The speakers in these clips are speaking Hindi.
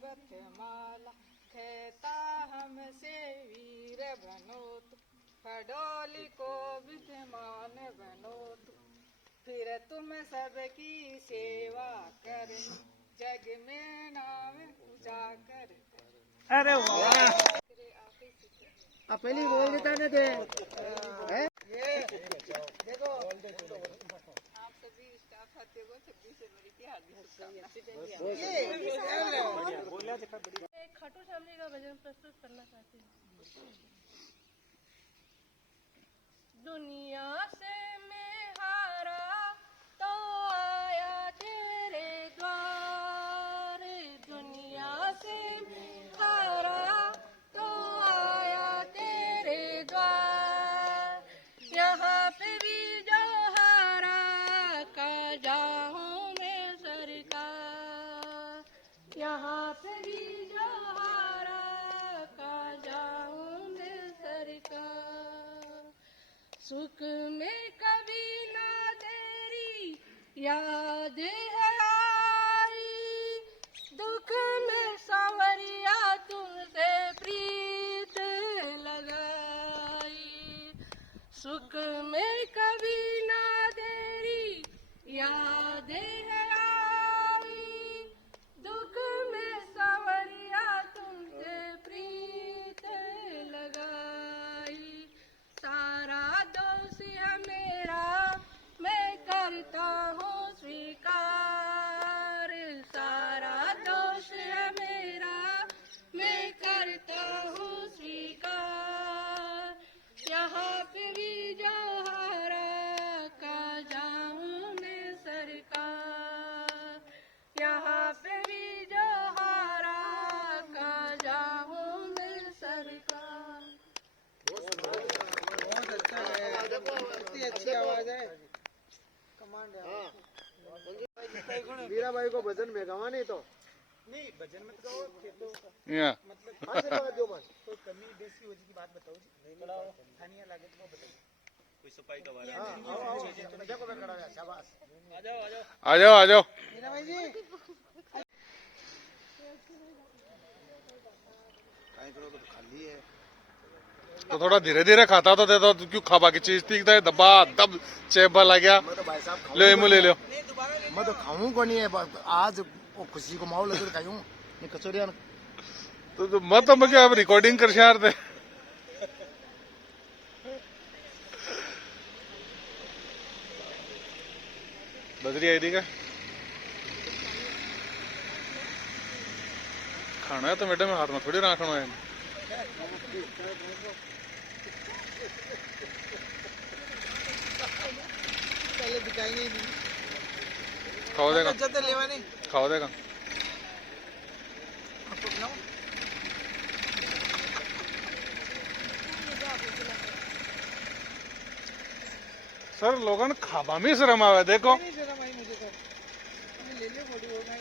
पर्वत माला, कहता हमसे वीर बनो तो, खडोली को विद्यमान बनो तो, फिर तुम सबकी सेवा कर, जग में नाम उजागर कर। अरे वाह, आप पहले बोल देता ना थे। ये देखो, आप सभी स्टाफ साथियों को 26 जनवरी की हार्दिक शुभकामनाएं। खाटू श्याम जी का भजन प्रस्तुत करना चाहती हूँ। दुनिया से मैं हारा तो आया तेरे द्वार, दुनिया से मैं हारा तो आया तेरे द्वार, यहाँ पे भी जो हारा का जाऊँ मैं सरकार, यहाँ पे भी जो हारा का जाऊँ मैं सरकार। सुख में कभी ना तेरी याद है आई, दुख में सांवरिया तुमसे प्रीत लगाई, सुख में कभी ना तेरी याद है आई, दुख में सांवरिया तुमसे प्रीत लगाई, सारा दोष है मेरा मैं करता हूँ स्वीकार, सारा दोष है मेरा मैं करता हूँ स्वीकार, यहाँ पे भी जो हारा का जाऊँ मैं सरकार, यहाँ पे भी जो हारा का जाऊँ मैं सरकार। बहुत अच्छा है, इतनी अच्छी आवाज है, कमांड है। मीरा भाई को भजन में गावा नहीं तो नहीं, भजन मत गाओ, तो मतलब आशीर्वाद दो बस। कोई कमी बेसी हो की बात बताओ जी, थोड़ा स्थानीय लागत को बताओ। कोई सफाई का वाला हाँ, देखो मैं खड़ा है, शाबाश। आ जाओ आ जाओ। मीरा भाई जी, खाली है तो थोड़ा धीरे धीरे खाता तो दे दो, क्यों खाबा की चीज थी दबा दब चेबल आ गया। मैं तो भाई साहब ले इमू ले लो। मैं तो खाऊं को नहीं है, आज वो खुशी को माहौल लगे खाऊं ये कचौड़ियां। तो मत तो क्या अब रिकॉर्डिंग कर शार थे। बजरी आई थी क्या खाना है तो मैडम हाथ में थोड़ी रखना है। पहले दिखाएंगे ही खाओ देगा नहीं। खाओ देगा। सर लोगन खाबा में शर्म आवे देखो। शर्म आई मुझे तो, ले ले बॉडी होगा ही।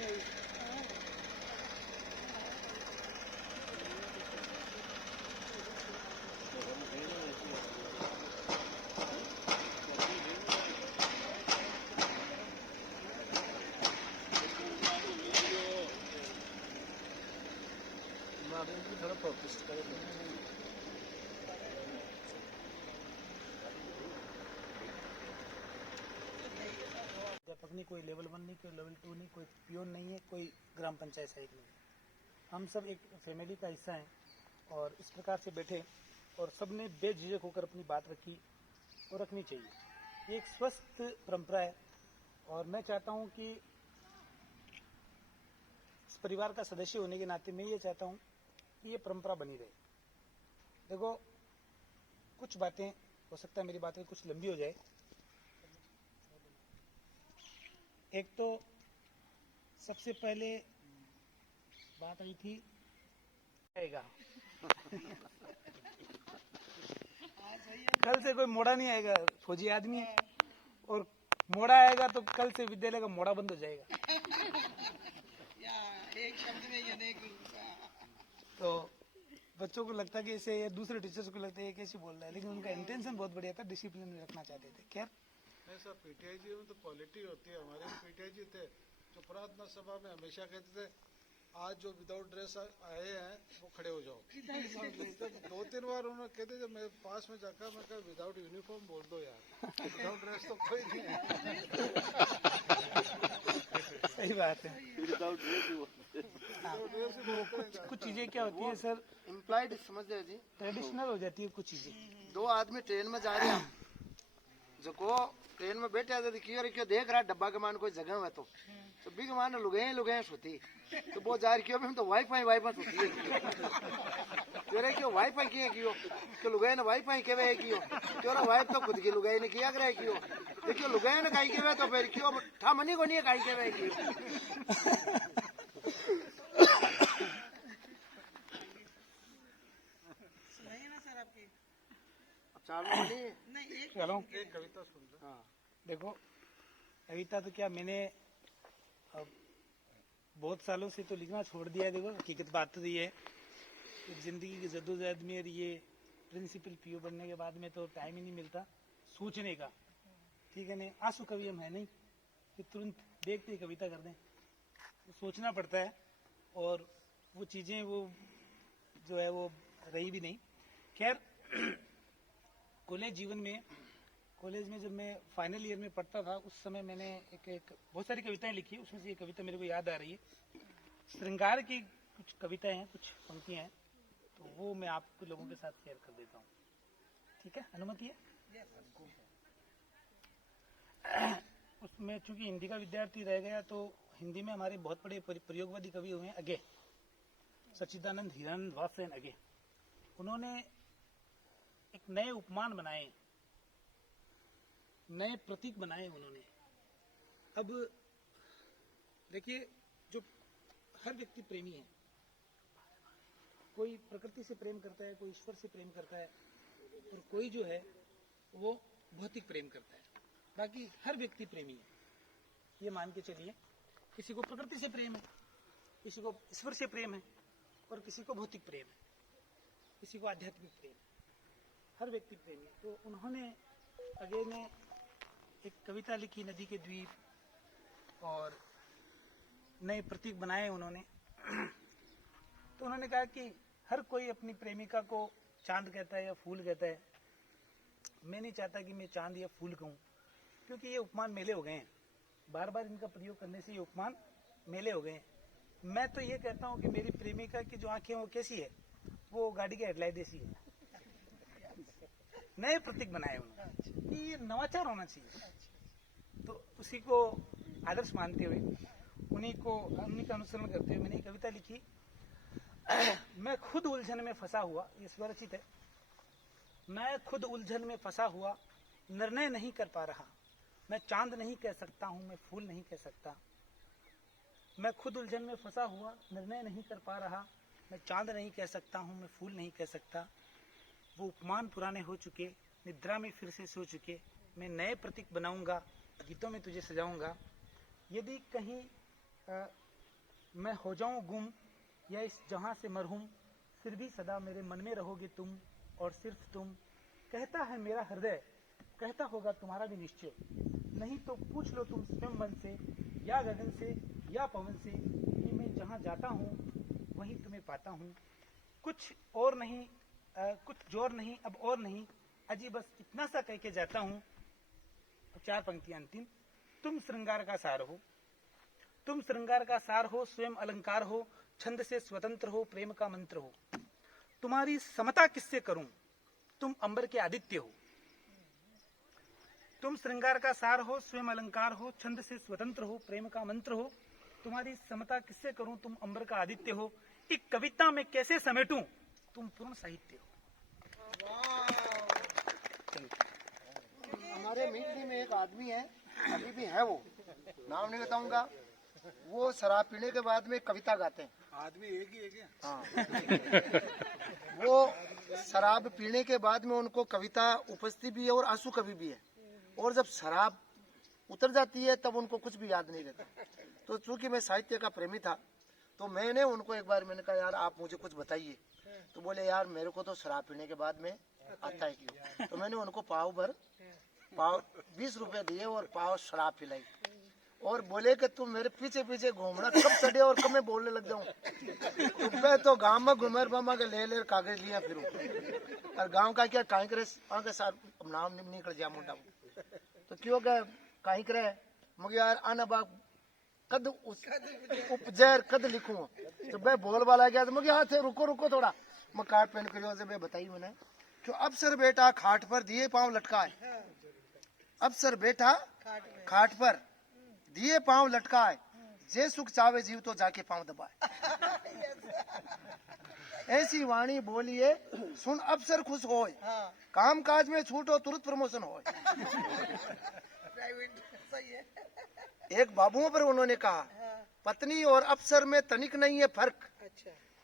थोड़ा प्रोटेस्ट करें। अध्यापक नहीं, कोई लेवल 1 नहीं, कोई लेवल 2 नहीं, कोई पियोन नहीं है, कोई ग्राम पंचायत सहायक नहीं है। हम सब एक फैमिली का हिस्सा हैं और इस प्रकार से बैठे और सबने बेझिझक होकर अपनी बात रखी और रखनी चाहिए। ये एक स्वस्थ परंपरा है और मैं चाहता हूं कि इस परिवार का सदस्य होने के नाते मैं ये चाहता हूं कि ये परंपरा बनी रहे। देखो, कुछ बातें हो सकता है मेरी बातें कुछ लंबी हो जाए। एक तो सबसे पहले बात आई थी आएगा कल से कोई मोड़ा नहीं आएगा, फौजी आदमी है और मोड़ा आएगा तो कल से विद्यालय का मोड़ा बंद हो जाएगा। एक शब्द में ये नहीं तो बच्चों को लगता है कि ऐसे, या दूसरे टीचर्स को लगता है ये कैसे बोल रहा है, लेकिन उनका इंटेंशन बहुत बढ़िया था, डिसिप्लिन में रखना चाहते थे। खैर ऐसा पीटीआई जी में तो क्वालिटी होती है। हमारे पीटीआई जी थे जो प्रार्थना सभा में हमेशा कहते थे आज जो विदाउट ड्रेस आए हैं वो खड़े हो जाओ। तो 2-3 बार उन्होंने कहते जब मेरे पास में जाकर मैं कहा विदाउट यूनिफॉर्म बोल दो यार, विदाउट ड्रेस तो कोई नहीं है। सही बात है। विदाउट ड्रेस ही बोलते हैं। कुछ चीजें क्या होती है सर, इम्प्लाइड समझ रहे जी। ट्रेडिशनल हो जाती है कुछ चीजें। 2 आदमी ट्रेन में जा रहे हैं, जो ट्रेन में बैठे आते क्यों रे क्यों देख रहा डब्बा के मान कोई जगह है तो बिग मान लुगाई सोती तो वो जा रही क्यों हम तो वाईफाई सोती है क्यों रे क्यों वाईफाई किए क्यों लुगाई ने वाईफाई के वे क्यों क्यों रे वाइफ तो खुद की लुगाई ने किया करे क्यों देखियो लुगाई ने काई के वे तो फिर क्यों था मनी को नहीं काई के वे क्यों। चलो एक कविता सुन लो। हाँ देखो कविता तो क्या मैंने अब बहुत सालों से तो लिखना छोड़ दिया है। देखो हकीकत बात तो ये है कि जिंदगी की जद्दोजहद में ये प्रिंसिपल पीओ बनने के बाद में तो टाइम ही नहीं मिलता सोचने का, ठीक है नहीं। आंसू कवि हम है नहीं कि तुरंत देखते ही कविता कर दें, तो सोचना पड़ता है और वो चीजें वो जो है वो रही भी नहीं। खैर कॉलेज में जब मैं फाइनल ईयर में पढ़ता था उस समय मैंने एक बहुत सारी कविताएं लिखी, उसमें से ये कविता मेरे को याद आ रही है। श्रृंगार की कुछ कविताएं हैं, कुछ पंक्तियां हैं, तो वो मैं आप लोगों के साथ शेयर कर देता हूँ, ठीक है? अनुमति है? उसमें चूंकि हिंदी का विद्यार्थी रह गया तो हिंदी में हमारे बहुत बड़े प्रयोगवादी कवि हुए हैं अगे, सच्चिदानंद हीरानंद वात्स्यन अगे। उन्होंने एक नए उपमान बनाए, नए प्रतीक बनाए उन्होंने। अब देखिए जो हर व्यक्ति प्रेमी है, कोई प्रकृति से प्रेम करता है, कोई ईश्वर से प्रेम करता है और कोई जो है वो भौतिक प्रेम करता है। बाकी हर व्यक्ति प्रेमी है, ये मान के चलिए। किसी को प्रकृति से प्रेम है, किसी को ईश्वर से प्रेम है और किसी को भौतिक प्रेम है, किसी को आध्यात्मिक प्रेम है। हर व्यक्ति प्रेमी है। तो उन्होंने आगे में एक कविता लिखी नदी के द्वीप और नए प्रतीक बनाए उन्होंने। तो उन्होंने कहा कि हर कोई अपनी प्रेमिका को चांद कहता है या फूल कहता है। मैं नहीं चाहता कि मैं चांद या फूल कहूँ, क्योंकि ये उपमान मेले हो गए हैं, बार बार इनका प्रयोग करने से ये उपमान मेले हो गए हैं। मैं तो ये कहता हूँ कि मेरी प्रेमिका की जो आंखें वो कैसी है, वो गाड़ी के हेडलाइट जैसी है। नए प्रतीक बनाए उन्होंने, ये नवाचार होना चाहिए। तो उसी को आदर्श मानते हुए उन्हीं का अनुसरण करते हुए मैंने एक कविता लिखी, मैं खुद उलझन में फंसा हुआ। ये स्वरचित है। मैं खुद उलझन में फंसा हुआ, निर्णय नहीं कर पा रहा। मैं चांद नहीं कह सकता हूँ, मैं फूल नहीं कह सकता। मैं खुद उलझन में फंसा हुआ, निर्णय नहीं कर पा रहा। मैं चांद नहीं कह सकता हूँ, मैं फूल नहीं कह सकता। वो उपमान पुराने हो चुके, निद्रा में फिर से सो चुके। मैं नए प्रतीक बनाऊंगा, गीतों में तुझे सजाऊंगा। यदि कहीं मैं हो जाऊं गुम या इस जहां से मरहूम, फिर भी सदा मेरे मन में रहोगे तुम और सिर्फ तुम। कहता है मेरा हृदय, कहता होगा तुम्हारा भी निश्चय। नहीं तो पूछ लो तुम स्वयं मन से या गगन से या पवन से, कि मैं जहां जाता हूँ वहीं तुम्हें पाता हूँ। कुछ और नहीं, कुछ जोर नहीं, अब और नहीं, अजी बस इतना सा कह के जाता हूँ। 4 पंक्तियां अंतिम। तुम श्रृंगार का सार हो, तुम श्रृंगार का सार हो, स्वयं अलंकार हो, छंद से स्वतंत्र हो, प्रेम का मंत्र हो। तुम्हारी समता किससे करूं, तुम अंबर के आदित्य हो। तुम श्रृंगार का सार हो, स्वयं अलंकार हो, छंद से स्वतंत्र हो, प्रेम का मंत्र हो। तुम्हारी समता किससे करूं, तुम अंबर का आदित्य हो। एक कविता में कैसे समेटूं, तुम पूर्ण साहित्य हो। हमारे मिट्टी में एक आदमी है, अभी भी है, वो नाम नहीं बताऊंगा। वो शराब पीने के बाद में कविता गाते हैं। आदमी एक ही है क्या? हाँ। वो शराब पीने के बाद में उनको कविता उपस्थित भी है और आंसू कवि भी है। और जब शराब उतर जाती है तब उनको कुछ भी याद नहीं रहता। तो चूंकि मैं साहित्य का प्रेमी था, तो मैंने उनको एक बार मैंने कहा यार आप मुझे कुछ बताइए। तो बोले यार मेरे को तो शराब पीने के बाद में आता है क्यों। तो मैंने उनको पाव 20 रुपए दिए और पाव शराब पिलाई। और बोले कि तुम मेरे पीछे पीछे घूमना, कब चढ़े और कब मैं बोलने लग जाऊं। तो मैं तो गांव में घूमर बमा के ले कागज लिया फिर और गांव का क्या काई करे आगे सार नाम निकल गया मुंडा। तो क्यों गए काई करे मगर यार आना बाप कद उपजैर कद लिखूं। तो मैं बोल वाला गया तो मगर हाथ रुको रुको थोड़ा मैं कार्ड पेन करियो से मैं बताई मैंने क्यों अफसर बेटा खाट पर दिए पांव लटका है। अफसर बेटा खाट पर दिए पांव लटका है, जे सुख चावे जीव तो जाके पांव दबाए। ऐसी वाणी बोलिए सुन अफसर खुश होए, काम काज में छूट हो तुरंत प्रमोशन होए। एक बाबुओं पर उन्होंने कहा पत्नी और अफसर में तनिक नहीं है फर्क।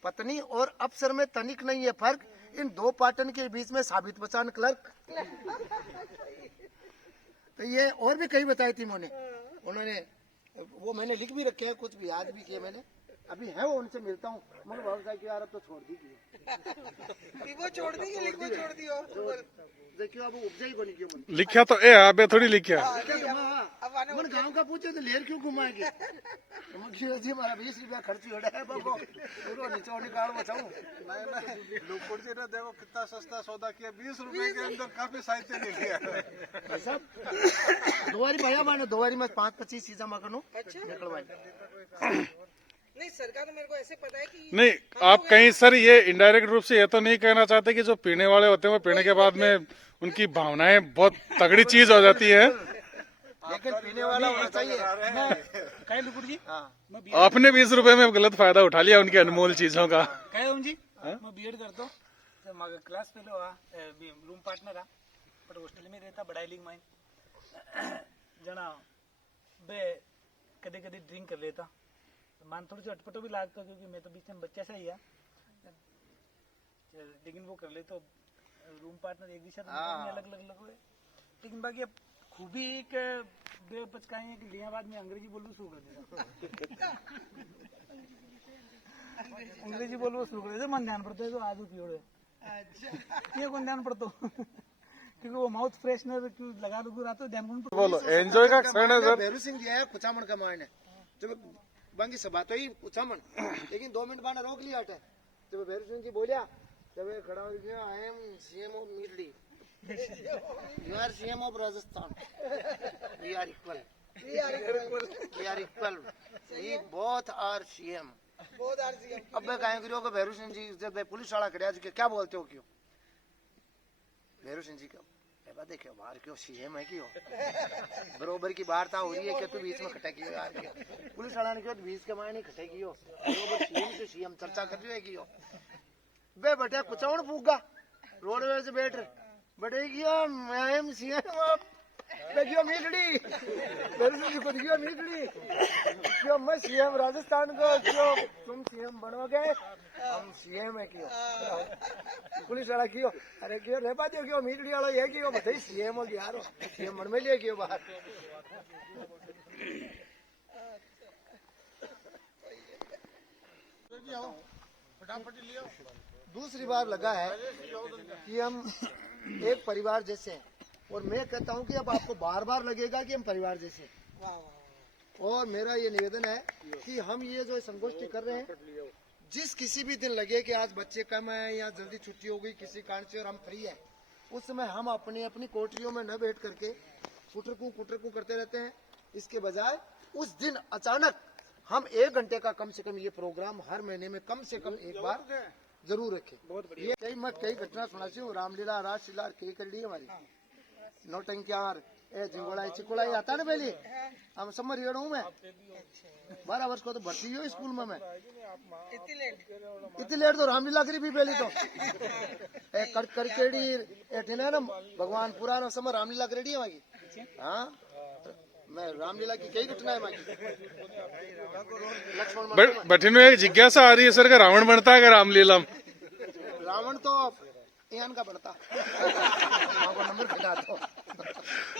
पत्नी और अफसर में तनिक नहीं है फर्क, इन दो पाटन के बीच में साबित पहचान क्लर्क। तो ये और भी कई बताई थी उन्होंने वो मैंने लिख भी रखे हैं, कुछ भी याद भी किए मैंने। अभी है वो उनसे मिलता हूँ मगर बाबू साहब यार अब तो छोड़ दी वो छोड़ दी लिख वो छोड़ दियो देखियो अब उपजा ही बनी क्यों लिखा तो ए अबे थोड़ी लिखा मन गांव का पूछे तो लेर क्यों घुमाएंगे। जी हमारा 20 रुपया खर्च हो रहा है बाबू पूरा निचोड़ निकाल बचाऊं। नहीं लोगपुर जी ने देखो कितना सस्ता सौदा किया, 20 रुपए के अंदर काफी साहित्य ले लिया। सब दो बारी भैया मानो दो बारी में 5-25 चीजा मगनो निकलवाई। नहीं सरकार ने मेरे को ऐसे पता है कि नहीं आप कहीं सर ये इनडायरेक्ट रूप से ये तो नहीं कहना चाहते कि जो पीने वाले होते हैं वो पीने के बाद में उनकी भावनाएं बहुत तगड़ी चीज हो जाती है। लेकिन पीने वाला होना चाहिए। कहे लुकुर जी आपने 20 रुपए में गलत फायदा उठा लिया उनकी अनमोल चीजों का। कहे ओम जी मैं बीएड करता हूँ, मगर क्लास फेलो रूम पार्टनर पर हॉस्टल में रहता बड़ा लिंग माइन जना बे कदे कदे ड्रिंक कर लेता मान थोड़ी सी अटपटो भी लागता क्योंकि मैं तो बीच में बच्चा सा ही है, लेकिन वो कर ले तो रूम पार्टनर एक दिशा अलग अलग हुए। लेकिन बाकी अब खूबी एक बेपचकाई है कि लिया बाद में अंग्रेजी बोलना शुरू कर देता। अंग्रेजी बोलना शुरू कर देता मन ध्यान पड़ता है तो आदू की ओर ये कौन ध्यान पड़ता क्योंकि वो माउथ फ्रेशनर लगा लूँ रात ध्यान कौन बोलो एंजॉय का क्षण है सर। भैरू सिंह जी आया कुचामण का मायने जब बाकी सभा तो ही कुचामण लेकिन 2 मिनट बाद रोक लिया हटे। जब भैरू सिंह जी बोलिया जब खड़ा हो गया I am CM of merely you are CM of Rajasthan we are equal we both are CM. अब मैं कहें करियो भैरू सिंह जी जब पुलिस वाला खड़ा क्या बोलते हो क्यों भैरू सिंह जी क्यों देखियो बाहर क्यों सीएम है क्यों बरोबर की वार्ता हो रही है कि तू बीच में खटकी हो यार क्यों पुलिस वाला ने क्यों बीच के मायने खटकी हो बरोबर सीएम से सीएम चर्चा कर रही है क्यों बे बेटा कुचावण फूका रोडवे से बैठ बटे क्यों मैं एम सीएम देखियो मीटड़ी मेरे से खुद क्यों मीटड़ी क्यों मैं सीएम राजस्थान को क्यों तुम सीएम बनोगे हम सीएम है क्यों पुलिस वाला क्यों अरे क्यों रे बात क्यों मीटड़ी वाला ये क्यों बताइए सीएम हो गया सीएम बन में लिए क्यों बाहर। दूसरी बार लगा है कि हम एक परिवार जैसे हैं और मैं कहता हूं कि अब आपको बार बार लगेगा कि हम परिवार जैसे हैं। और मेरा ये निवेदन है कि हम ये जो संगोष्ठी कर रहे हैं जिस किसी भी दिन लगे कि आज बच्चे कम है या जल्दी छुट्टी हो गई किसी कारण से और हम फ्री है उस समय हम अपनी अपनी कोठरियों में न बैठ करके कुटरकू करते रहते हैं। इसके बजाय उस दिन अचानक हम 1 घंटे का कम से कम ये प्रोग्राम हर महीने में कम से कम एक बार जरूर रखें। ये कई घटना सुनाती हूँ रामलीला रासलीला कई कर ली हमारी नौटंकियार जिंगोड़ा चिकोड़ा आता ना पहले हम समझ रहा हूँ मैं 12 वर्ष को तो भर्ती हुई स्कूल में मैं इतनी लेट तो रामलीला करी भी पहले तो करकेड़ी ना भगवान पुराना समय रामलीला करेडी है वहाँ हाँ मैं रामलीला की कई घटनाएं लक्ष्मण बठिनो एक जिज्ञासा आ रही है सर का रावण बनता है रामलीला में रावण तो एन का बनता नंबर खिला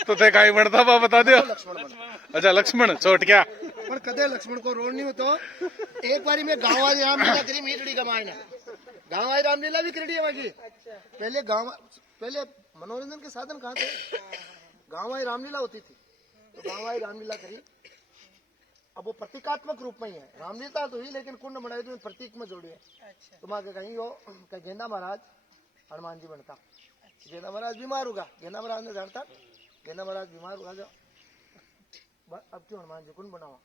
तो थे काई बनता बा बता दो लक्ष्मण अच्छा लक्ष्मण छोट क्या पर कदे लक्ष्मण को रोड नहीं होता। एक बारी में गाँव वाली रामलीला करी मीटड़ी का मायने गाँव वाली रामलीला भी करी है वहाँ पहले मनोरंजन के साधन कहाँ थे गाँव वाली रामलीला होती थी तो गाँव वाली रामलीला करी अब वो प्रतीकात्मक रूप में ही है, रामलीला तो ही लेकिन कुंड बनाई तो प्रतीक में जोड़ी है। अच्छा तुम आगे कहीं हो कि गेंदा महाराज हनुमान जी बनता, गेंदा महाराज बीमार होगा, गेंदा महाराज ने जानता गेंदा महाराज बीमार होगा जो अब क्यों हनुमान जी कुंड बनावा,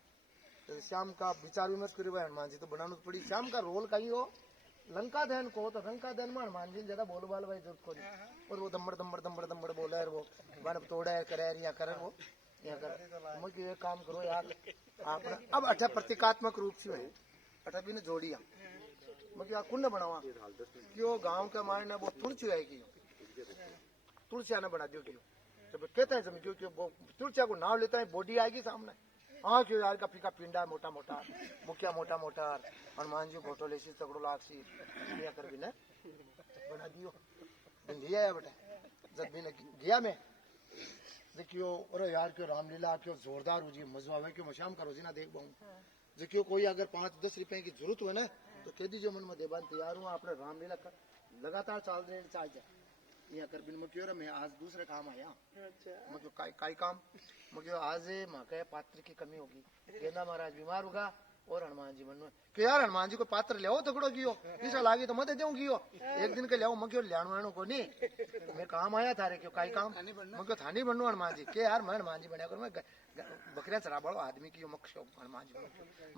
तो श्याम का विचार विमर्श करे भाई हनुमान जी तो बनाना तो पड़ी। श्याम का रोल कहीं हो लंका दहन को, तो लंका दहन में हनुमान जी ज्यादा बोल बाल भाई जरूरत को और वो दम्बड़ दम्बड़ दम्बड़ दम्बड़ बोले है, वो बन तोड़े करे या करे वो या कर मुझे ये काम करो यार आप अब अच्छा प्रतीकात्मक रूप से है अठा भी ने जोड़िया मतलब कुंड बनावा क्यों गांव का मारना वो तुलसी है कि तुलसिया ने बना दियो क्यों जब कहते हैं समझो कि वो तुलसिया को नाम लेता है बॉडी आएगी सामने। हाँ क्यों यार का फीका पिंडा मोटा मोटा मुखिया मोटा मोटा हनुमान जी फोटो लेसी तगड़ो लागसी या कर भी ने बना दियो लिया है बेटा जब भी ने गया मैं देखियो अरे यार क्यों रामलीला क्यों जोरदार हो जी मजा आवे क्यों मशाम करो जी ना देख पाऊँ देखियो कोई अगर 5-10 रुपए की जरूरत हुए ना तो कह दीजिए मन में देवान तैयार हूँ अपने रामलीला लगातार चाल रहे चाहिए यहाँ कर बिन मुक्यो रे मैं आज दूसरे काम आया मतलब काई काम मुझे आज माके पात्र की कमी होगी गेंदा महाराज बीमार होगा और हनुमान जी बनवा कि यार हनुमान जी को पात्र ले तगड़ो गियो ऐसा लागी तो मत देऊँ गियो एक दिन के ले मक्यो लियाणो को नहीं मैं काम आया थारे क्यों काई काम मक्यो थानी बनू हनुमान जी के यार मैं हनुमान जी बनया करूँ मैं बकरिया चरा बड़ो आदमी की मक्ष हनुमान जी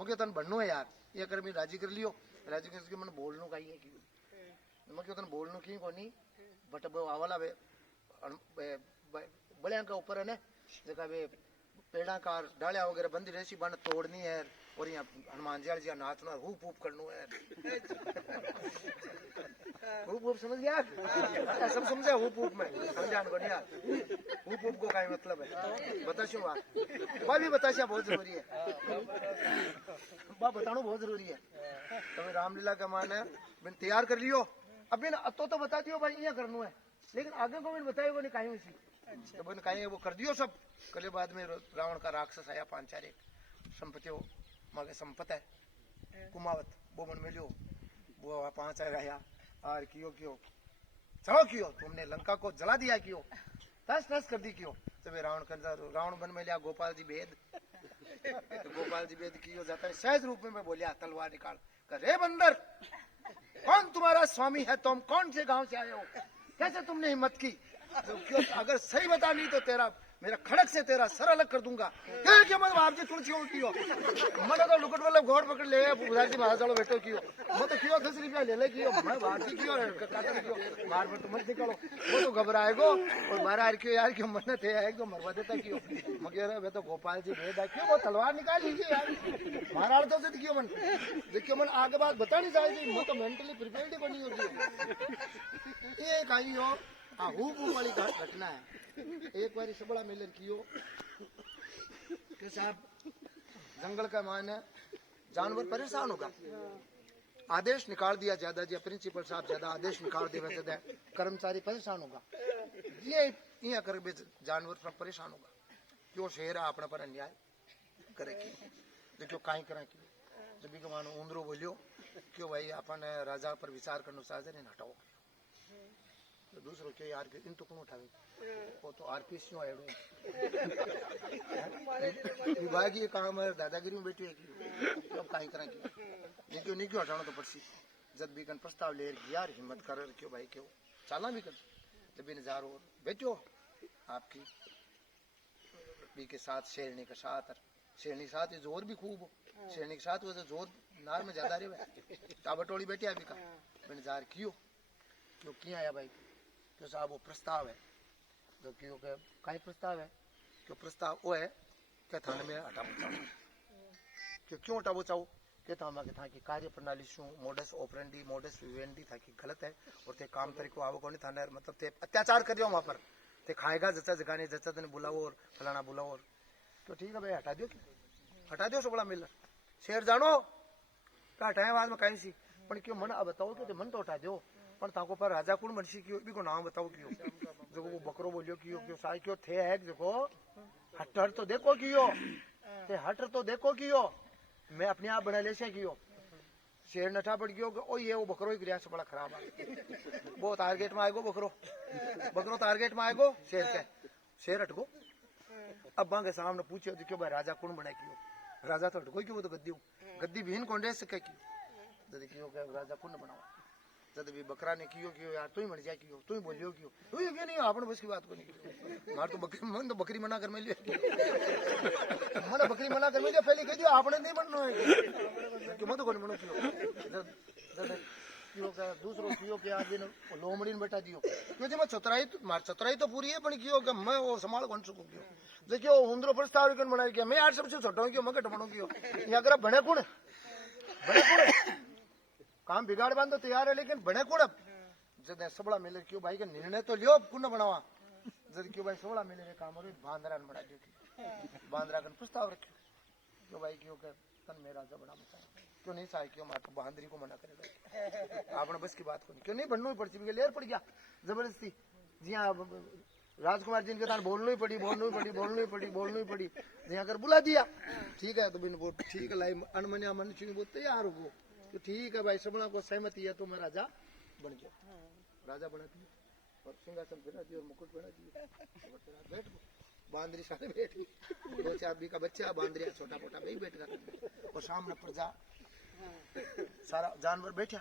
मक्यो तन बनू है यार ये कर मैं राजी कर लियो राजी कर मन बोलनू का ही मक्यो तन बोलनू की कोनी बट वाला बड़िया का ऊपर है ना जगह वे पेड़ा का डालिया वगैरह बंदी रेसी बन तोड़नी है और यहाँ हनुमान जी नाचना हुप हुप करना है हुप हुप समझ गया सब समझा हुप हुप में समझा बढ़िया हुप हुप को क्या मतलब है बताशो बात भी बताशा बहुत जरूरी है बात बताना बहुत जरूरी है। तो रामलीला का मान है बिन तैयार कर लियो अभी तो बता दियो भाई यहाँ करना है लेकिन आगे को मैंने बताया नहीं कहीं उसी तो मैंने कहीं वो कर दियो सब कल बाद में रावण का राक्षस आया 5-4 एक संपत्ति हो मागे संपत है कुमावत वो मन में लियो वो 5 आया और क्यों चलो क्यों तुमने लंका को जला दिया क्यों तस तस कर दी क्यों तब रावण बन में लिया गोपाल जी भेद तो गोपाल जी भेद क्यों जाता है सहज रूप में बोलिया तलवार निकाल कर रे बंदर कौन तुम्हारा स्वामी है तुम कौन से गांव से आए हो कैसे तुमने हिम्मत की तो क्यों अगर सही बता नहीं तो तेरा मेरा खड़क से तेरा सर अलग कर दूंगा क्या मतलब आप जी तुलसी क्यों मैंने तो लुकट वाले घोड़ पकड़ ले बुझा जी महाराज चलो बैठो क्यों मैं तो क्यों 10 रुपया ले क्यों मैं बाहर जी क्यों बाहर पर तो मत निकलो वो तो घबराएगो और बाहर आ क्यों यार क्यों मरने थे एकदम मरवा देता क्यों मगर वे तो गोपाल जी भेदा क्यों वो तलवार निकाल लीजिए यार महाराज तो से क्यों मन देखियो मन आगे बात बता नहीं जाएगी मैं तो मेंटली प्रिपेयर्ड को नहीं होती ये कहीं हो हुप वाली घटना है। एक बार से बड़ा मिलन कियो कि साहब जंगल का मान है जानवर परेशान होगा आदेश निकाल दिया ज्यादा जी प्रिंसिपल साहब ज्यादा आदेश निकाल दे वैसे कर्मचारी परेशान होगा ये कर जानवर सब परेशान होगा क्यों शेर अपने पर अन्याय करे देखो कहीं करें जब भी मानो उंदरो बोलियो क्यों भाई अपन राजा पर विचार करना चाहते नहीं हटाओ तो दूसरों के यार इन तो कौन उठावे वो तो आरपीएस क्यों आए विभागीय काम है दादागिरी में बैठी है कि अब काहे करें क्यों नहीं क्यों हटाना तो पड़सी जब भी कन प्रस्ताव ले यार हिम्मत कर क्यों भाई क्यों चालना भी कर जब भी नजार और बैठो आपकी बी के साथ शेरनी के साथ शेरनी के साथ जोर भी खूब हो शेरनी के साथ वैसे जोर नार में ज्यादा रहे टाबटोड़ी बैठी अभी का नजार क्यों क्यों आया भाई क्यों साहब वो प्रस्ताव है जो क्यों कहीं प्रस्ताव है क्यों प्रस्ताव वो है क्या थाने में हटा बचाओ क्यों हटा बचाओ कहता हम था कि कार्य प्रणाली शू मोडस ऑपरेंडी मोडस विवेंडी था कि गलत है और ते काम तरीको आवो को नहीं थाने मतलब ते अत्याचार कर रहे हो वहां पर ते खाएगा जचा जगाने जचा तने बुलाओ और फलाना बुलाओ और तो ठीक है भाई हटा दो सब बड़ा मिल शेर जानो का हटाए बाद में कहीं सी पर क्यों मन अब बताओ कि मन तो हटा दो पर ताको पर राजा कुण बनसी क्यों भी को नाम बताओ क्यों जो वो बकरो बोलियो क्यों साई क्यों थे है देखो हटर तो देखो क्यों ते हटर तो देखो क्यों मैं अपने आप बना ले से क्यों शेर नठा पड़ गयो ओ ये वो बकरो ही गिरा से बड़ा खराब है वो टारगेट में आएगो बकरो टारगेट में आएगो शेर हट गो अब बांगे सामने पूछो देखो भाई राजा कुण बने क्यों राजा तो हटको क्यों, वो तो गद्दी गद्दी भीन कौन रह सके की जद कियो के राजा कुन बनावा जद भी बकरा ने कियो यार तू ही मर जा कियो, तू ही बोलियो कियो, तू ही क्यों नहीं आपन बस की बात को नहीं मार तो बकरी मन तो बकरी मना कर में लियो मन बकरी मना कर में लियो पहले कह दियो आपने नहीं बननो है कि मत कोन मनो कियो जद कियो का दूसरो कियो के आदमी ने लोमड़ी ने बैठा दियो क्यों जे मैं चतुराई मार चतुराई तो पूरी है पण कियो के मैं वो संभाल कौन सकूं कियो देखियो हुंदरो प्रस्ताव कन बनाई के मैं यार सबसे छोटो कियो मगट बनो कियो या अगर बने कौन काम बिगाड़ बांधो तैयार है लेकिन बने कौन जद सबड़ा मिले क्यों भाई के निर्णय तो लियो कुन बनावा जद क्यों भाई सबड़ा मिले रे काम और बांदरा ने बना दियो बांदरा कन प्रस्ताव रखियो क्यों भाई क्यों के तन मेरा जबड़ा मचा क्यों नहीं साय क्यों मार तो बहादुरी को मना करेगा आपने बस की बात को नहीं क्यों नहीं बनना ही पड़ती भी लेर पड़ गया जबरदस्ती जी हाँ राजकुमार जी के साथ बोलनी ही पड़ी जी अगर बुला दिया ठीक है तो बिन वो ठीक है लाई अनमन्या मन चुनी वो तैयार हो तो ठीक है भाई सबला को सहमति है तो मैं राजा बन गया राजा बना दिया और सिंहासन बना दिया और मुकुट बना दिया बैठ बांदरी सारे बैठ गई 2-4 बी का बच्चा बांदरिया छोटा मोटा भाई बैठ कर और सामने प्रजा सारा जानवर बैठा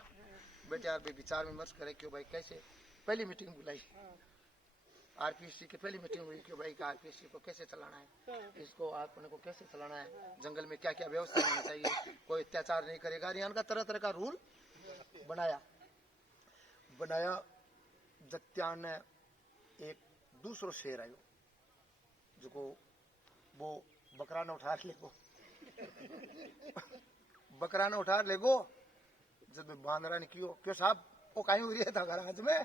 विचार विमर्श करे क्यों भाई कैसे पहली मीटिंग बुलाई आरपीएससी की पहली मीटिंग हुई कि भाई आरपीएससी को कैसे चलाना है, इसको आपने को कैसे चलाना है, जंगल में क्या क्या व्यवस्था होनी चाहिए, कोई अत्याचार नहीं करेगा। यहाँ का तरह तरह का रूल बनाया जत्यान ने एक दूसरो शेर आयो जो वो बकरा ने उठा लेगो जब बांदरा ने क्यों साहब वो कहीं हुई था आज में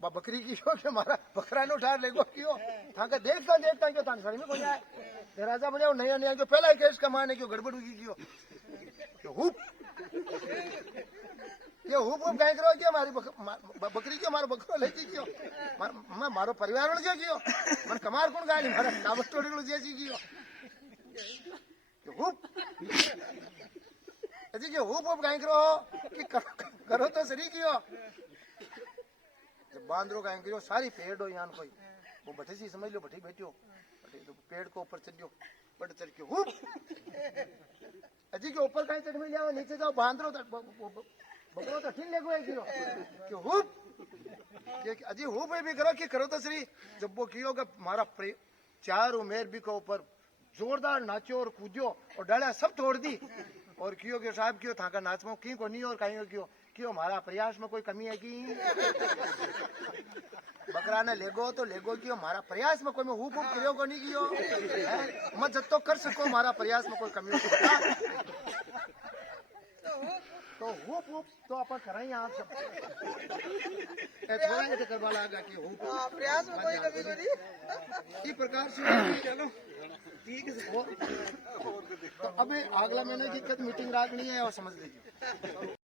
बकरी की क्यों मारा बकरा ने उठा लेगो क्यों था का देखता क्यों था सर में कोई आए राजा बने नया नया क्यों पहला केस का माने क्यों गड़बड़ हुई क्यों हुप ये हुप कहीं करो क्यों मारी बकरी क्यों मारो बकरो लेती क्यों मैं मारो परिवार क्यों मन कमार कौन गाली मारा दावत तोड़ी जैसी क्यों हुप जी हुप कहीं करो कि करो तो सही क्यों जब बांदरो कहीं करो सारी पेड़ हो यहाँ कोई वो बटे सी समझ लो बटी बैठियो तो पेड़ को ऊपर चढ़ियो बट चढ़ के हुप अजी के ऊपर कहीं चढ़ में जाओ नीचे जाओ बांदरो बकरो तो ठीक लगो है कि हुप अजी हुप भी करो कि करो तो सही जब वो कियो का मारा चार उमेर भी को ऊपर जोरदार नाचो और कूदो और डाला सब तोड़ दी और क्यों के साहब क्यों था का नाच में की को नहीं और कहीं क्यों हमारा प्रयास में कोई कमी है कि बकरा ने लेगो तो लेगो क्यों हमारा प्रयास में कोई मैं हुप करियो को नहीं कियो मैं जब तो कर सको हमारा प्रयास में कोई कमी हो तो हुप तो अपन कराई आप सब थोड़ा ऐसे करवा लगा कि हुप प्रयास में कोई कमी नहीं इस प्रकार से चलो ठीक है तो अभी अगला महीने की मीटिंग रखनी है और समझ लीजिए